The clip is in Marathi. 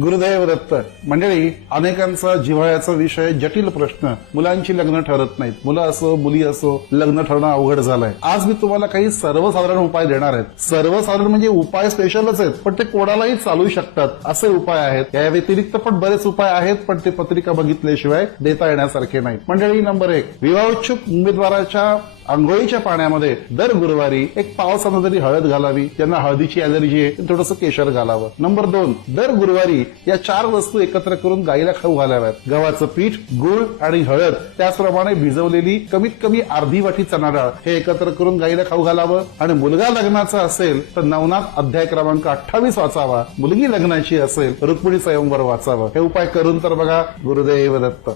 गुरुदेव दत्त. मंडळी, अनेकांचा जिव्हाळ्याचा विषय जटिल प्रश्न, मुलांची लग्न ठरत नाहीत. मुलं असो मुली असो, लग्न ठरणं अवघड झालंय. आज मी तुम्हाला काही सर्वसाधारण उपाय देणार आहेत. सर्वसाधारण म्हणजे उपाय स्पेशलच आहेत, पण ते कोणालाही चालू शकतात असे उपाय आहेत. या व्यतिरिक्त पण बरेच उपाय आहेत, पण ते पत्रिका बघितल्याशिवाय देता येण्यासारखे नाहीत. मंडळी, नंबर 1, विवाहोत्सुक उमेदवाराच्या आंघोळीच्या पाण्यामध्ये दर गुरुवारी एक पावसानं तरी हळद घालावी. त्यांना हळदीची अलर्जी आहे, थोडंसं केशर घालावं. नंबर 2, दर गुरुवारी या 4 वस्तू एकत्र करून गाईला खाऊ घालाव्यात. गव्हाचं पीठ, गुळ आणि हळद, त्याचप्रमाणे भिजवलेली कमीत कमी अर्धी वाटी चणा डाळ हे एकत्र करून गाईला खाऊ घालावं. आणि मुलगा लग्नाचा असेल तर नवनाथ अध्याय क्रमांक 28 वाचावा. मुलगी लग्नाची असेल रुक्मिणी स्वयंवर वाचावं. हे उपाय करून तर बघा. गुरुदेव दत्त.